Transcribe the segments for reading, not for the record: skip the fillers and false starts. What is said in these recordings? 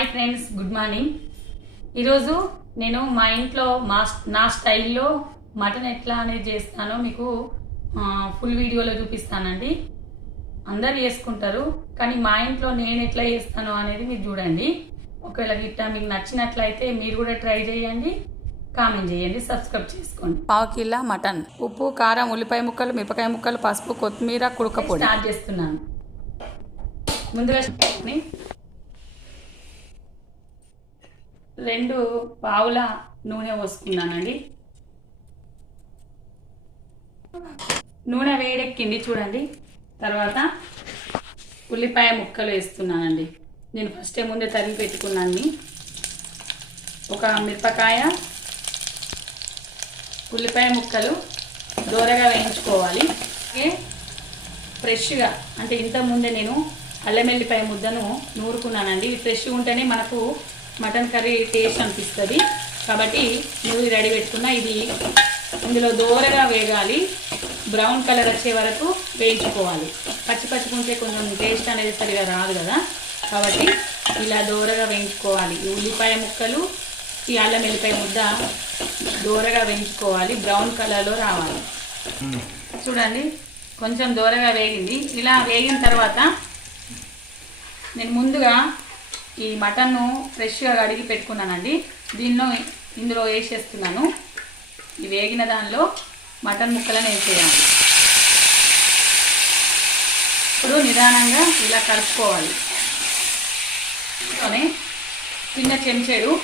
Hi friends, good morning. ఈరోజు నేను మా ఇంట్లో నా స్టైల్లో మటన్ ఎట్లా అనేది చేస్తానో మీకు ఫుల్ వీడియోలో చూపిస్తానండి. అందరు చేసుకుంటారు, కానీ మా ఇంట్లో నేను ఎట్లా చేస్తానో అనేది మీరు చూడండి. ఒకవేళ గిట్ట మీకు నచ్చినట్లయితే మీరు కూడా ట్రై చేయండి, కామెంట్ చేయండి, సబ్స్క్రైబ్ చేసుకోండి. 1/2 కిలో మటన్, ఉప్పు, కారం, ఉల్లిపాయ ముక్కలు, మిరపకాయ ముక్కలు, పసుపు, కొత్తిమీర, కుడక పొడి స్టార్ట్ చేస్తున్నాను. ముందుగా 2 పావుల నూనె పోసుకున్నానండి. నూనె వేడెక్కింది చూడండి. తర్వాత ఉల్లిపాయ ముక్కలు వేస్తున్నానండి. నేను ముందే తరిగి పెట్టుకున్నాను. ఒక మిరపకాయ, ఉల్లిపాయ ముక్కలు దోరగా వేయించుకోవాలి. ఫ్రెష్గా అంటే ఇంతకుముందే నేను అల్లం వెల్లిపాయ ముద్దను నూరుకున్నానండి. ఫ్రెష్గా ఉంటేనే మనకు మటన్ కర్రీ టేస్ట్ అనిపిస్తుంది. కాబట్టి నూరి రెడీ పెట్టుకున్నా. ఇది ఇందులో దోరగా వేగాలి, బ్రౌన్ కలర్ వచ్చే వరకు వేయించుకోవాలి. పచ్చికుంటే కొంచెం టేస్ట్ అనేది సరిగా రాదు కదా, కాబట్టి ఇలా దోరగా వేయించుకోవాలి. ఈ ఉల్లిపాయ ముక్కలు, ఈ అల్లం వెల్లిపాయ ముద్ద దోరగా వేయించుకోవాలి, బ్రౌన్ కలర్లో రావాలి. చూడండి, కొంచెం దోరగా వేగింది. ఇలా వేగిన తర్వాత నేను ముందుగా ఈ మటన్ను ఫ్రెష్గా కడిగి పెట్టుకున్నానండి. ఇందులో వేసేస్తున్నాను. ఈ వేగిన దానిలో మటన్ ముక్కలను వేసేయాలి. ఇప్పుడు నిదానంగా ఇలా కలుపుకోవాలి. చిన్న చెంచాడు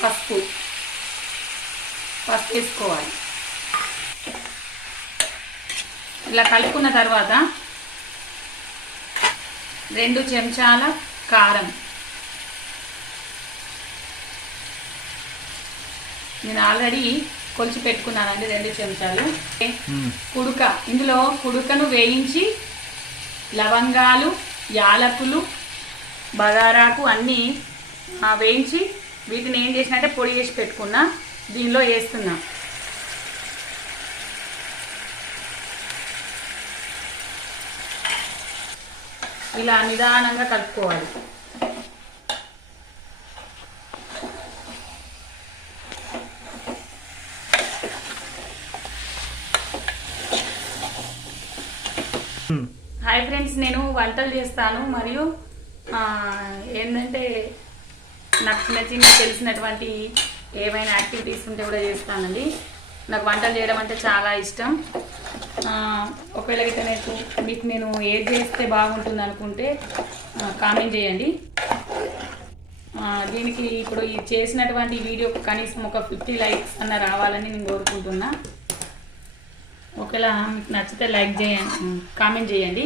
పసుపు వేసుకోవాలి. ఇలా కలుపుకున్న తర్వాత 2 చెంచాల కారం, నేను ఆల్రెడీ కొలిచి పెట్టుకున్నానండి 2 చెంచాలు. కుడుక, ఇందులో కుడుకను వేయించి లవంగాలు, యాలకులు, బగారాకు అన్నీ వేయించి వీటిని ఏం చేసినట్టే పొడి చేసి పెట్టుకున్నా. దీనిలో వేస్తున్నా. ఇలా నిదానంగా కలుపుకోవాలి. హాయ్ ఫ్రెండ్స్, నేను వంటలు చేస్తాను. మరియు ఏంటంటే నాకు చిన్న తెలిసినటువంటి ఏమైనా యాక్టివిటీస్ ఉంటే కూడా చేస్తానండి. నాకు వంటలు చేయడం అంటే చాలా ఇష్టం. ఒకవేళ మీకు నేను ఏది చేస్తే బాగుంటుంది అనుకుంటే కామెంట్ చేయండి. దీనికి ఇప్పుడు ఈ చేసినటువంటి వీడియోకి కనీసం ఒక 50 లైక్స్ అన్న రావాలని నేను కోరుకుంటున్నా. ఒకవేళ మీకు నచ్చితే లైక్ చేయండి, కామెంట్ చేయండి.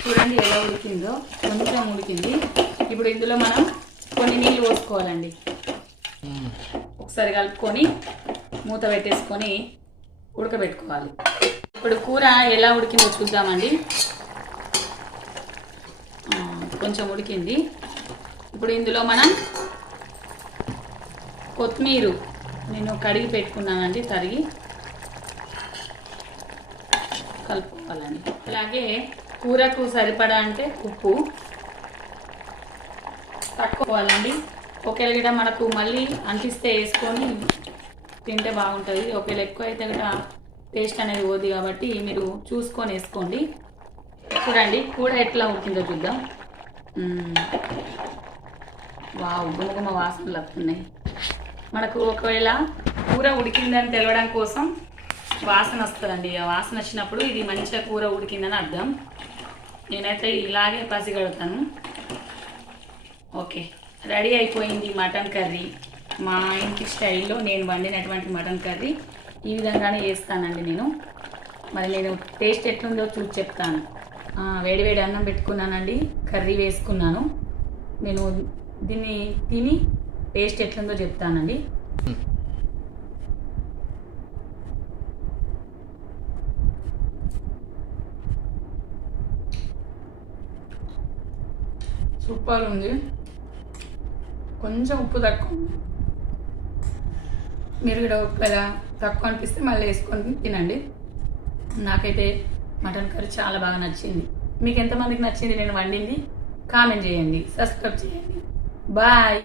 చూడండి ఎలా ఉడికిందో, కొంచెం ఉడికింది. ఇప్పుడు ఇందులో మనం కొన్ని నీళ్ళు పోసుకోవాలండి. ఒకసారి కలుపుకొని మూత పెట్టేసుకొని ఉడకబెట్టుకోవాలి. ఇప్పుడు కూర ఎలా ఉడికిందో చూద్దామండి. కొంచెం ఉడికింది. ఇప్పుడు ఇందులో మనం కొత్తిమీర నేను కడిగి పెట్టుకున్నానండి, తరిగి కలుపుకోవాలండి. అలాగే కూరకు సరిపడా అంటే ఉప్పు తక్కువాలండి. ఒకవేళ మనకు మళ్ళీ అంటిస్తే వేసుకొని తింటే బాగుంటుంది. ఒకవేళ ఎక్కువ అయితే కూడా టేస్ట్ అనేది పోద్ది, కాబట్టి మీరు చూసుకొని వేసుకోండి. చూడండి కూర ఎట్లా ఉడికిందో చూద్దాం. వావ్, గుమగుమ వాసనలు వస్తున్నాయి. మనకు ఒకవేళ కూర ఉడికిందని తెలవడం కోసం వాసన వస్తుందండి. ఆ వాసన వచ్చినప్పుడు ఇది మంచిగా కూర ఉడికిందని అర్థం. నేనైతే ఇలాగే పసిగడతాను. ఓకే, రెడీ అయిపోయింది మటన్ కర్రీ. మా ఇంటి స్టైల్లో నేను వండినటువంటి మటన్ కర్రీ ఈ విధంగానే చేస్తానండి నేను. మరి నేను టేస్ట్ ఎట్లుందో చూసి చెప్తాను. వేడి అన్నం పెట్టుకున్నానండి, కర్రీ వేసుకున్నాను. నేను దీన్ని తిని టేస్ట్ ఎట్లుందో చెప్తానండి. సూపర్ ఉంది. కొంచెం ఉప్పు తక్కువ ఉంది. మీరు కూడా ఒకవేళ తక్కువ అనిపిస్తే మళ్ళీ వేసుకొని తినండి. నాకైతే మటన్ కర్రీ చాలా బాగా నచ్చింది. మీకు ఎంతమందికి నచ్చింది నేను వండింది కామెంట్ చేయండి, సబ్స్క్రైబ్ చేయండి. బాయ్.